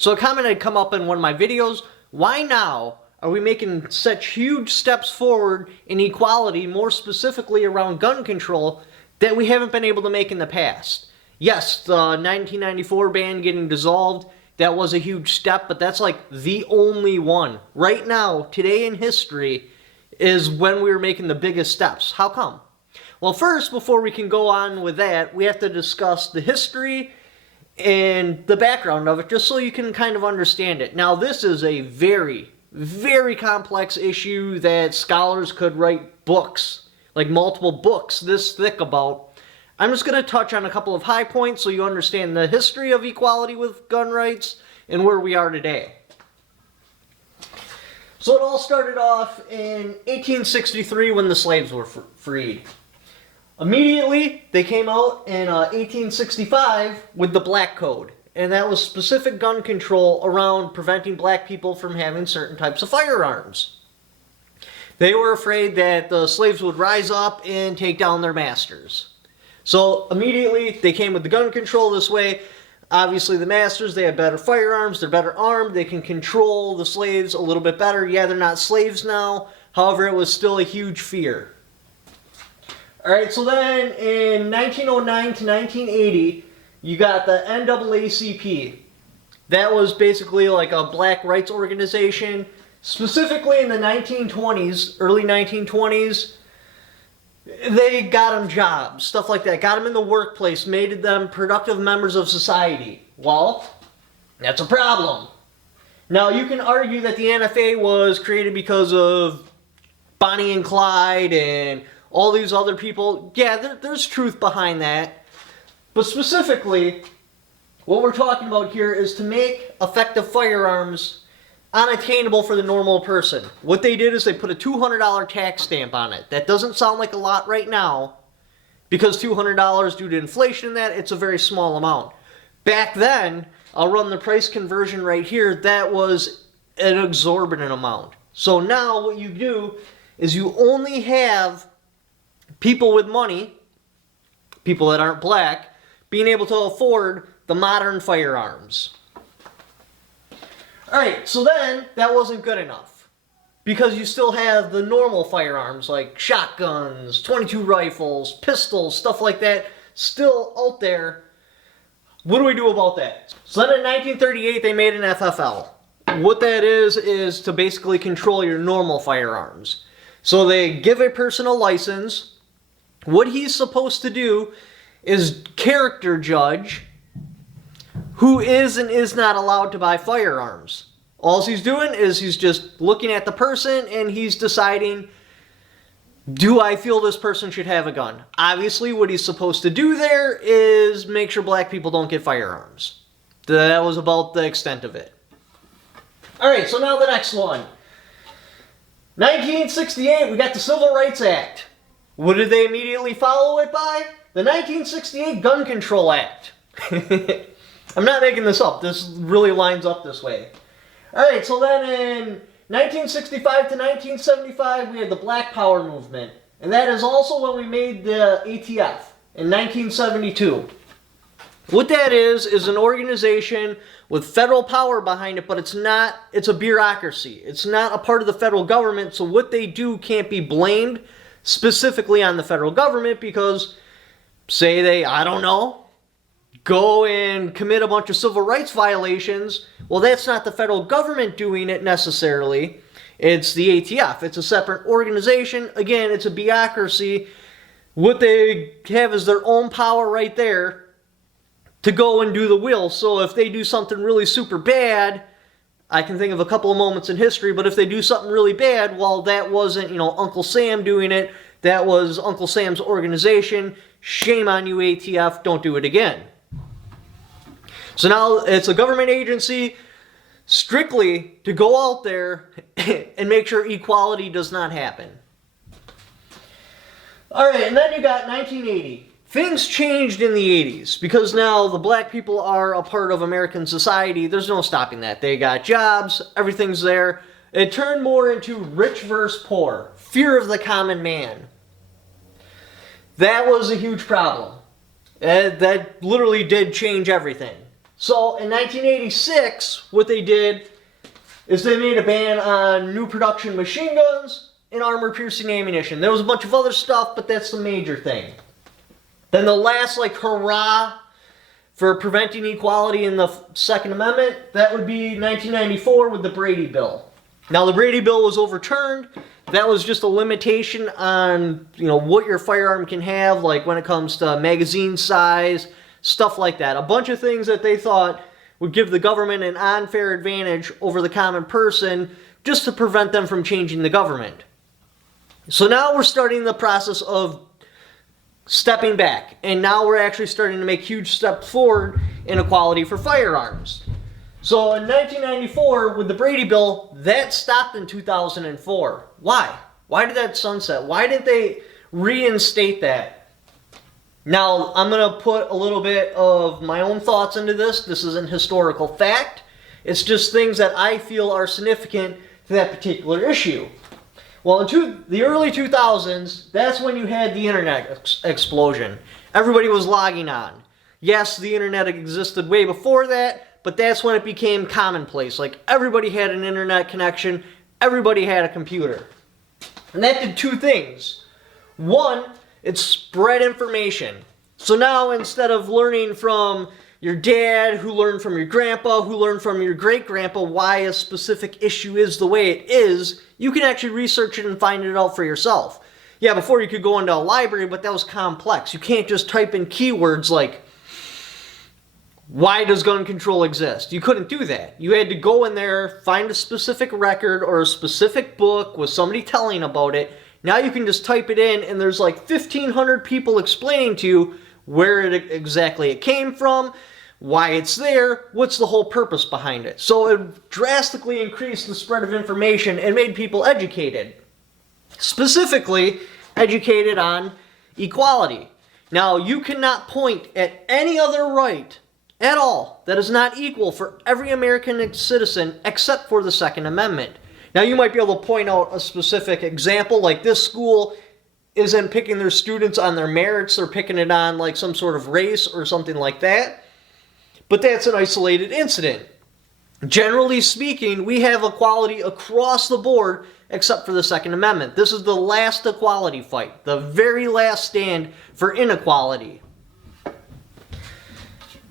So a comment had come up in one of my videos: why now are we making such huge steps forward in equality, more specifically around gun control, that we haven't been able to make in the past? Yes, the 1994 ban getting dissolved, that was a huge step, but that's like the only one. Right now, today in history, is when we were making the biggest steps. How come? Well, first, before we can go on with that, we have to discuss the history and the background of it, just so you can kind of understand it. Now, this is a very, very complex issue that scholars could write books, like multiple books this thick about. I'm just going to touch on a couple of high points so you understand the history of equality with gun rights and where we are today. So it all started off in 1863 when the slaves were freed. Immediately, they came out in 1865 with the Black Code, and that was specific gun control around preventing black people from having certain types of firearms. They were afraid that the slaves would rise up and take down their masters. So immediately, they came with the gun control this way. Obviously, the masters, they have better firearms, they're better armed, they can control the slaves a little bit better. Yeah, they're not slaves now, however, it was still a huge fear. Alright, so then in 1909 to 1980, you got the NAACP. That was basically like a black rights organization. Specifically in the 1920s, early 1920s, they got them jobs, stuff like that. Got them in the workplace, made them productive members of society. Well, that's a problem. Now, you can argue that the NFA was created because of Bonnie and Clyde and all these other people. Yeah, there's truth behind that. But specifically, what we're talking about here is to make effective firearms unattainable for the normal person. What they did is they put a $200 tax stamp on it. That doesn't sound like a lot right now, because $200 due to inflation in that, it's a very small amount. Back then, I'll run the price conversion right here, that was an exorbitant amount. So now what you do is you only have people with money, people that aren't black, being able to afford the modern firearms. Alright, so then that wasn't good enough, because you still have the normal firearms like shotguns, .22 rifles, pistols, stuff like that still out there. What do we do about that? So then in 1938 they made an FFL. What that is to basically control your normal firearms. So they give a person a license. What he's supposed to do is character judge who is and is not allowed to buy firearms. All he's doing is he's just looking at the person and he's deciding, do I feel this person should have a gun? Obviously, what he's supposed to do there is make sure black people don't get firearms. That was about the extent of it. Alright, so now the next one. 1968, we got the Civil Rights Act. What did they immediately follow it by? The 1968 Gun Control Act. I'm not making this up. This really lines up this way. Alright, so then in 1965 to 1975, we had the Black Power movement. And that is also when we made the ATF in 1972. What that is an organization with federal power behind it, but it's a bureaucracy. It's not a part of the federal government, so what they do can't be blamed specifically on the federal government, because say they, I don't know, go and commit a bunch of civil rights violations, well, that's not the federal government doing it necessarily. It's the ATF. It's a separate organization. Again, it's a bureaucracy. What they have is their own power right there to go and do the will. So if they do something really super bad, I can think of a couple of moments in history, but if they do something really bad, well, that wasn't, Uncle Sam doing it. That was Uncle Sam's organization. Shame on you, ATF. Don't do it again. So now it's a government agency strictly to go out there and make sure equality does not happen. Alright, and then you got 1980. Things changed in the 80s because now the black people are a part of American society. There's no stopping that. They got jobs, everything's there. It turned more into rich versus poor, fear of the common man. That was a huge problem. That literally did change everything. So in 1986, what they did is they made a ban on new production machine guns and armor-piercing ammunition. There was a bunch of other stuff, but that's the major thing. Then the last, like, hurrah for preventing equality in the Second Amendment, that would be 1994 with the Brady Bill. Now, the Brady Bill was overturned. That was just a limitation on, what your firearm can have, like when it comes to magazine size, stuff like that. A bunch of things that they thought would give the government an unfair advantage over the common person just to prevent them from changing the government. So now we're starting the process of stepping back, and now we're actually starting to make huge steps forward in equality for firearms. So in 1994, with the Brady Bill, that stopped in 2004. Why? Why did that sunset? Why didn't they reinstate that? Now, I'm going to put a little bit of my own thoughts into this. This isn't historical fact. It's just things that I feel are significant to that particular issue. Well, in the early 2000s, that's when you had the internet explosion. Everybody was logging on. Yes, the internet existed way before that, but that's when it became commonplace. Like, everybody had an internet connection, everybody had a computer. And that did two things. One, it spread information. So now, instead of learning from your dad, who learned from your grandpa, who learned from your great-grandpa why a specific issue is the way it is, you can actually research it and find it out for yourself. Yeah, before you could go into a library, but that was complex. You can't just type in keywords like, why does gun control exist? You couldn't do that. You had to go in there, find a specific record or a specific book with somebody telling about it. Now you can just type it in, and there's like 1,500 people explaining to you where exactly it came from, why it's there, what's the whole purpose behind it. So it drastically increased the spread of information and made people educated. Specifically, educated on equality. Now, you cannot point at any other right at all that is not equal for every American citizen except for the Second Amendment. Now, you might be able to point out a specific example, like this school isn't picking their students on their merits, they're picking it on like some sort of race or something like that. But that's an isolated incident. Generally speaking, we have equality across the board except for the Second Amendment. This is the last equality fight, the very last stand for inequality.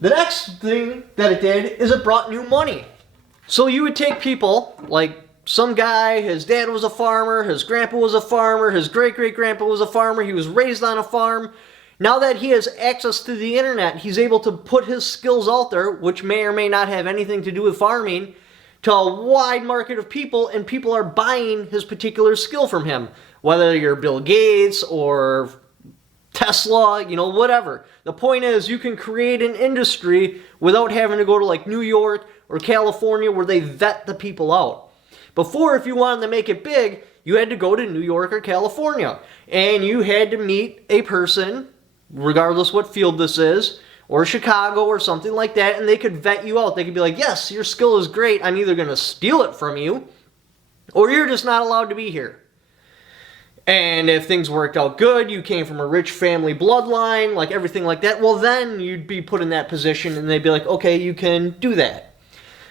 The next thing that it did is it brought new money. So you would take people, like some guy, his dad was a farmer, his grandpa was a farmer, his great-great-grandpa was a farmer, he was raised on a farm. Now that he has access to the internet, he's able to put his skills out there, which may or may not have anything to do with farming, to a wide market of people, and people are buying his particular skill from him. Whether you're Bill Gates or Tesla, whatever. The point is, you can create an industry without having to go to like New York or California where they vet the people out. Before, if you wanted to make it big, you had to go to New York or California. And you had to meet a person, regardless what field this is, or Chicago or something like that, and they could vet you out. They could be like, yes, your skill is great. I'm either going to steal it from you, or you're just not allowed to be here. And if things worked out good, you came from a rich family bloodline, like everything like that, well then you'd be put in that position and they'd be like, okay, you can do that.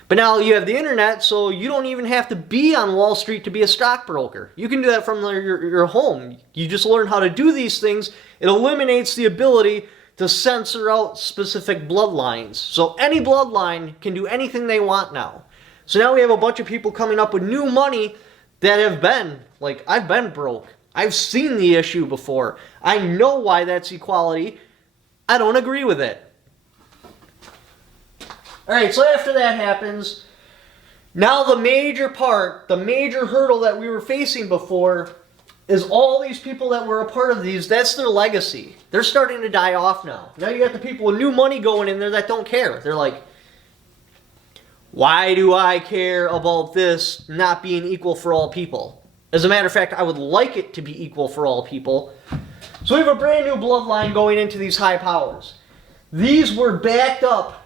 But now you have the internet, so you don't even have to be on Wall Street to be a stockbroker. You can do that from your home. You just learn how to do these things. It eliminates the ability to censor out specific bloodlines. So any bloodline can do anything they want now. So now we have a bunch of people coming up with new money that have been, like, I've been broke. I've seen the issue before. I know why that's equality. I don't agree with it. Alright, so after that happens, now the major part, the major hurdle that we were facing before is all these people that were a part of these, that's their legacy. They're starting to die off now. Now you got the people with new money going in there that don't care. They're like, why do I care about this not being equal for all people? As a matter of fact, I would like it to be equal for all people. So we have a brand new bloodline going into these high powers. These were backed up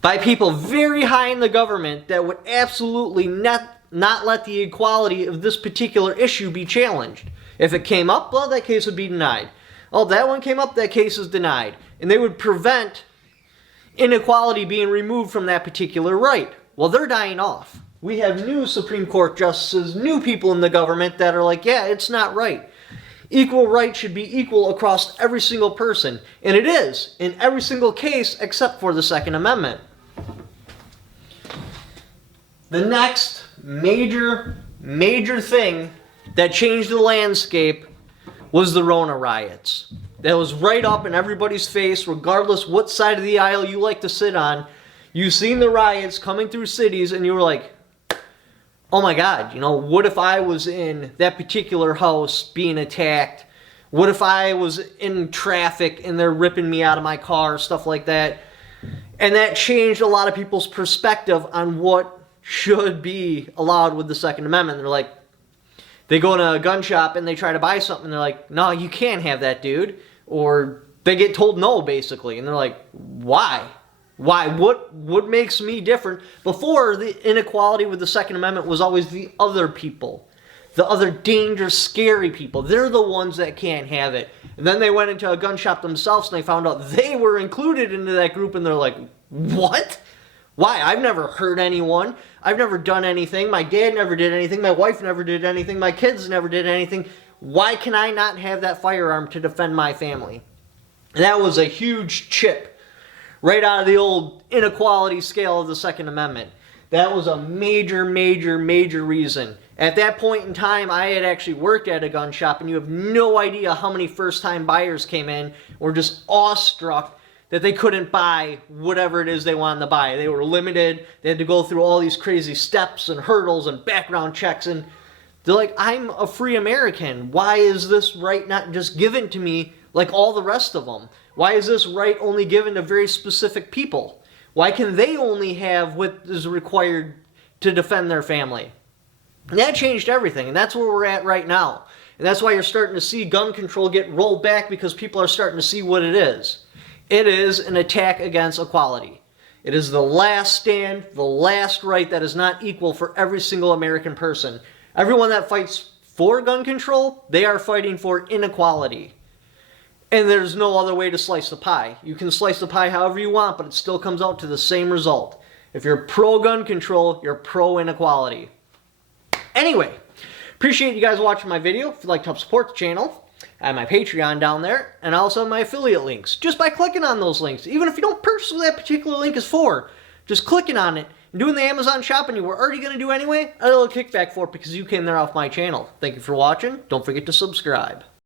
by people very high in the government that would absolutely not let the equality of this particular issue be challenged. If it came up, well, that case would be denied. Oh, that one came up, that case is denied. And they would prevent inequality being removed from that particular right. Well, they're dying off. We have new Supreme Court justices, new people in the government that are like, yeah, it's not right. Equal rights should be equal across every single person. And it is, in every single case except for the Second Amendment. The next major thing that changed the landscape was the Rhona Riots. That was right up in everybody's face, regardless what side of the aisle you like to sit on. You've seen the riots coming through cities and you were like, oh my God, you know, what if I was in that particular house being attacked? What if I was in traffic and they're ripping me out of my car, stuff like that? And that changed a lot of people's perspective on what should be allowed with the Second Amendment. They're like, they go to a gun shop and they try to buy something and they're like, no, you can't have that, dude. Or they get told no, basically. And they're like, why? Why? What makes me different? Before, the inequality with the Second Amendment was always the other people. The other dangerous, scary people. They're the ones that can't have it. And then they went into a gun shop themselves and they found out they were included into that group and they're like, what? Why? I've never hurt anyone. I've never done anything. My dad never did anything. My wife never did anything. My kids never did anything. Why can I not have that firearm to defend my family? And that was a huge chip right out of the old inequality scale of the Second Amendment. That was a major reason. At that point in time, I had actually worked at a gun shop, and you have no idea how many first-time buyers came in, were just awestruck that they couldn't buy whatever it is they wanted to buy. They were limited. They had to go through all these crazy steps and hurdles and background checks, and they're like, I'm a free American. Why is this right not just given to me like all the rest of them? Why is this right only given to very specific people? Why can they only have what is required to defend their family? And that changed everything, and that's where we're at right now. And that's why you're starting to see gun control get rolled back, because people are starting to see what it is. It is an attack against equality. It is the last stand, the last right that is not equal for every single American person. Everyone that fights for gun control, they are fighting for inequality. And there's no other way to slice the pie. You can slice the pie however you want, but it still comes out to the same result. If you're pro-gun control, you're pro-inequality. Anyway, appreciate you guys watching my video. If you'd like to help support the channel, I have my Patreon down there, and also my affiliate links. Just by clicking on those links, even if you don't purchase what that particular link is for, just clicking on it and doing the Amazon shopping you were already going to do anyway, a little kickback for it because you came there off my channel. Thank you for watching. Don't forget to subscribe.